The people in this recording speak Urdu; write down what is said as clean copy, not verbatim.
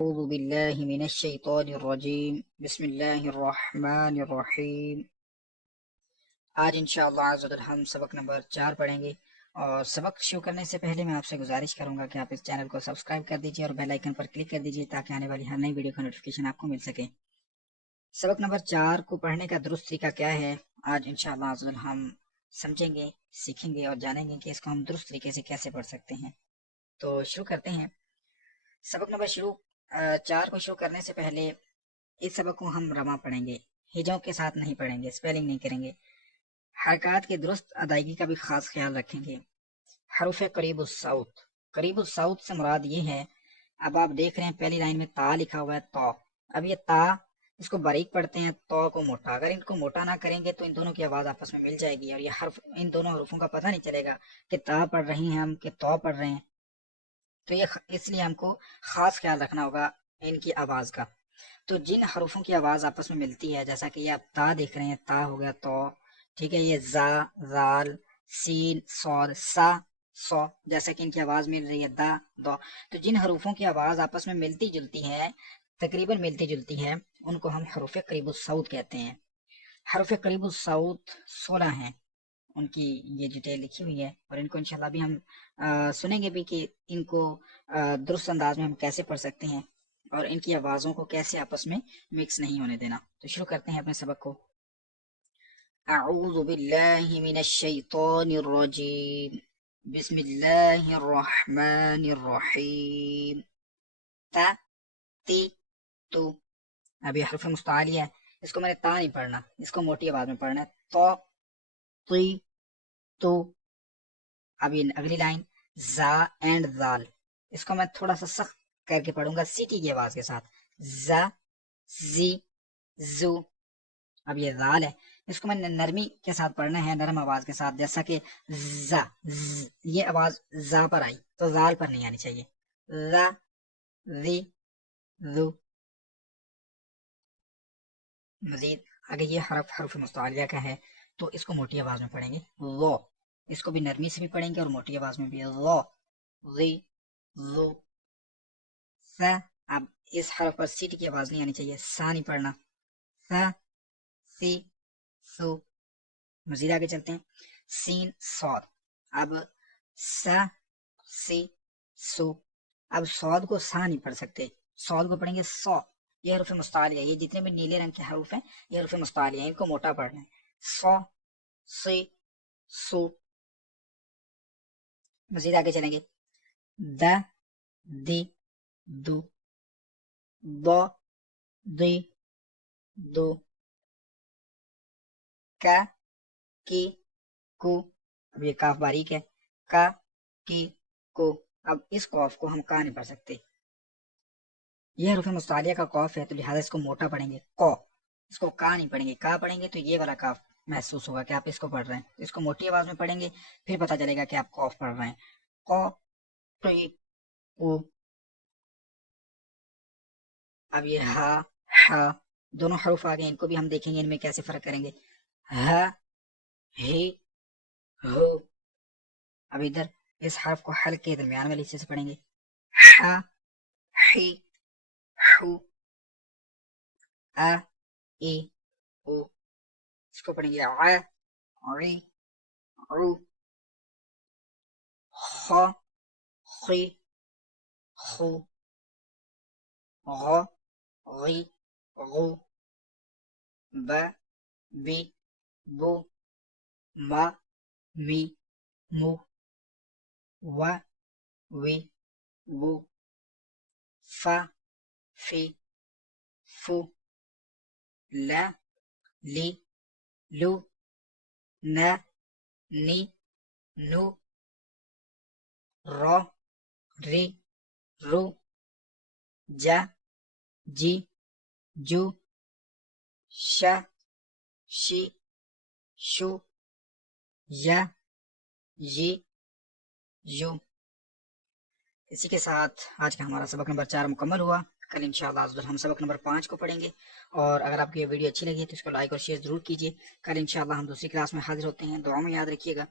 أعوذ بالله من الشيطان الرجيم بسم الله الرحمن الرحیم۔ آج انشاءاللہ عزوجل ہم سبق نمبر 4 پڑھیں گے، اور سبق شروع کرنے سے پہلے میں آپ سے گزارش کروں گا کہ آپ اس چینل کو سبسکرائب کر دیجئے اور بیل آئیکن پر کلک کر دیجئے تاکہ آنے والی ہر نئی ویڈیو کا نوٹیفیکیشن آپ کو مل سکے۔ سبق نمبر 4 کو پڑھنے کا درست طریقہ کیا ہے، آج انشاءاللہ عزوجل ہم سمجھیں گے، سیکھیں گے اور جانیں گے کہ اس کو ہم درست طریقے سے کیسے پڑھ سکتے ہیں۔ تو شروع کرتے ہیں۔ سبق نمبر 4 کو شروع کرنے سے پہلے اس سبق کو ہم رواں پڑھیں گے، ہجوں کے ساتھ نہیں پڑھیں گے، سپیلنگ نہیں کریں گے، حرکات کی درست ادائیگی کا بھی خاص خیال رکھیں گے۔ حروف قریب الصوت، قریب الصوت سے مراد یہ ہے، اب آپ دیکھ رہے ہیں پہلی لائن میں تا لکھا ہوا ہے، تو اب یہ تا اس کو باریک پڑھتے ہیں، تو کو موٹا، اگر ان کو موٹا نہ کریں گے تو ان دونوں کی آواز آپس میں مل جائے گی اور یہ حرف ان دونوں حروفوں کا پتہ نہیں چلے گا کہ تا پڑھ رہی ہیں ہم کہ تو پڑھ رہے ہیں، تو یہ اس لیے ہم کو خاص خیال رکھنا ہوگا ان کی آواز کا۔ تو جن حروفوں کی آواز آپس میں ملتی ہے، جیسا کہ یہ آپ تا دیکھ رہے ہیں، تا ہو گیا تو، ٹھیک ہے، یہ زا، زال، سین، صاد، سا، سو، جیسا کہ ان کی آواز مل رہی ہے دا، دو، تو جن حروفوں کی آواز آپس میں ملتی جلتی ہے، تقریباً ملتی جلتی ہے، ان کو ہم حروف قریب الصوت کہتے ہیں۔ حروف قریب الصوت 16 ہیں، ان کی یہ ڈیٹیل لکھی ہوئی ہے، اور ان کو انشاءاللہ بھی ہم سنیں گے بھی کہ ان کو درست انداز میں ہم کیسے پڑھ سکتے ہیں اور ان کی آوازوں کو کیسے آپس میں مکس نہیں ہونے دینا۔ تو شروع کرتے ہیں اپنے سبق کو۔ اعوذ باللہ من الشیطان الرجیم بسم اللہ الرحمن الرحیم۔ تا، تی، تو، اب یہ حرف مستعلیہ ہے، اس کو میں نے تا نہیں پڑھنا، اس کو موٹی آواز میں پڑھنا ہے، تو، تی، تو۔ اب یہ اگلی لائن زا اینڈ زال، اس کو میں تھوڑا سا سخت کر کے پڑھوں گا سیٹی کی آواز کے ساتھ، زا، زی، زو۔ اب یہ زال ہے، اس کو میں نے نرمی کے ساتھ پڑھنا ہے، نرم آواز کے ساتھ، جیسا کہ زا، یہ آواز زا پر آئی تو زال پر نہیں آنی چاہیے، زا، زی، زو۔ مزید اگر یہ حرف مستعلیہ کا ہے تو اس کو موٹی آواز میں پڑھیں گے، وہ، اس کو بھی نرمی سے بھی پڑھیں گے اور موٹی آواز میں بھی، وہ، زی، زو، سا۔ اب اس حرف پر سیٹ کی آواز نہیں آنی چاہیے، سا نہیں پڑھنا، سا، سی، سو۔ مزید آگے چلتے ہیں، سین، صاد، اب سا، سی، سو۔ اب صاد کو سا نہیں پڑھ سکتے، صاد کو پڑھیں گے سو، یہ حروف مستعلیہ، یہ جتنے بھی نیلے رنگ کے حروف ہیں یہ حروف مستعلیہ ہیں، ان کو موٹا پڑھنا ہے، سو، سی، سو۔ مزید آگے چلیں گے، دا، دی، دو، دو، دی، دو، کا، کی، کو۔ اب یہ کاف باریک ہے، کا، کی، کو۔ اب اس قاف کو ہم کا نہیں پڑھ سکتے، یہ حروف مستعلیہ کا قاف ہے تو لہٰذا اس کو موٹا پڑھیں گے، کو، اس کو کا نہیں پڑھیں گے، کا پڑھیں گے تو یہ والا کاف محسوس ہوگا کہ آپ اس کو پڑھ رہے ہیں، اس کو موٹی آواز میں پڑھیں گے پھر پتہ چلے گا کہ آپ قاف پڑھ رہے ہیں، کو، ٹی، کو۔ اب یہ ہا، ہا، دونوں حروف آ گئے، ان کو بھی ہم دیکھیں گے ان میں کیسے فرق کریں گے، ہا، ہی، ہو۔ اب ادھر اس حرف کو حلق کے درمیان والے حصے سے پڑھیں گے، ہا، ہی، ہو، آ، ای، او۔ اس کو پڑھیں گے ع، عی، عو، خ، خی، خو، غ، غی، غو، ب، بی، بو، م، می، مو، و، وی، وو، ف، فی، فو، ل، لی، لو، ن، نی، نو، ر، ری، رو، ج، جی، جو، ش، شی، شو، ی، یی، یو۔ اسی کے ساتھ آج کا ہمارا سبق نمبر 4 مکمل ہوا، کل انشاءاللہ ہم سبق نمبر 5 کو پڑھیں گے، اور اگر آپ کو یہ ویڈیو اچھی لگی تو اس کو لائک اور شیئر ضرور کیجیے۔ کل انشاءاللہ ہم دوسری کلاس میں حاضر ہوتے ہیں، دعاؤں میں یاد رکھیے گا۔